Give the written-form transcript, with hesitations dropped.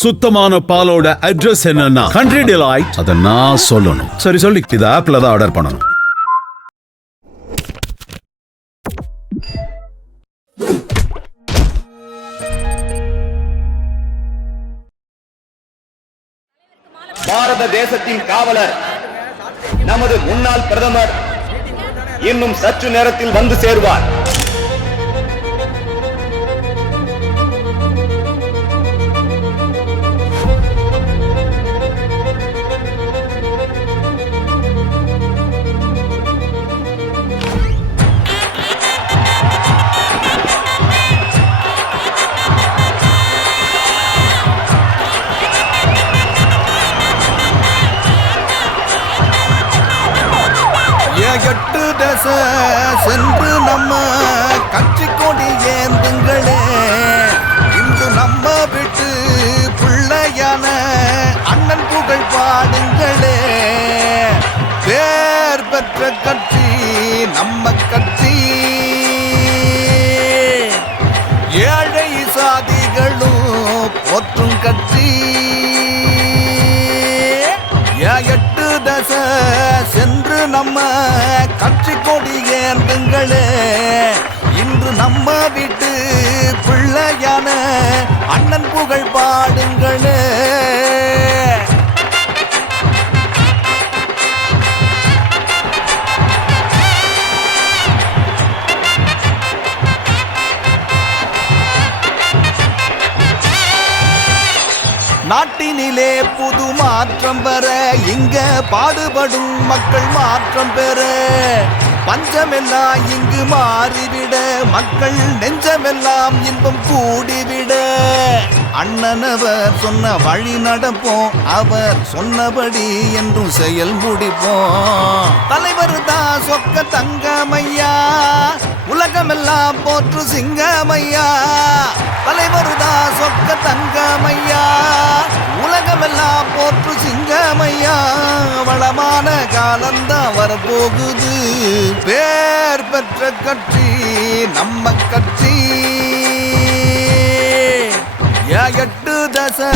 சுத்தமான பாலோட அட்ரஸ் என்னன்னா கண்ட்ரி டிலைட். அத நான் சொல்லணும். சரி சொல்லி இது ஆப்ல தான் ஆர்டர் பண்ணணும். பாரத தேசத்தின் காவலர் நமது முன்னாள் பிரதமர் இன்னும் சற்று நேரத்தில் வந்து சேருவார். எட்டு தசை சென்று நம்ம கட்சி கொடி ஏந்துங்களே. இன்று நம்ம விட்டு பிள்ளையான அண்ணன் புகழ் பாடுங்களே. பேர் பெற்ற கட்சி நம்ம கட்சி. ஏழை சாதிகளும் போற்றும் கட்சி. எட்டு தசை சென்று நம்ம கட்சி கொடி ஏந்துங்களே. இன்று நம்ம வீட்டு பிள்ளையான அண்ணன் புகழ் பாடுங்களே. நாட்டினிலே புது மாற்றம் பெற இங்க பாடுபடும் மக்கள் மாற்றம் பெற. பஞ்சமெல்லாம் இங்கு மாறிவிட மக்கள் நெஞ்சமெல்லாம் இன்பம் கூடிவிட. அண்ணனவர் சொன்ன வழி நடப்போம், அவர் சொன்னபடி என்றும் செயல் முடிப்போம். தலைவர் தான் சொக்க தங்கமையா, உலகமெல்லாம் போற்று சிங்கமையா. தலைவர் தான் சொக்க தங்கமையா, உலகமெல்லாம் போற்று சிங்கமையா. வளமான காலந்தான் வரப்போகுது. பேர் பெற்ற கட்சி நம்ம கட்சி. எட்டு தசை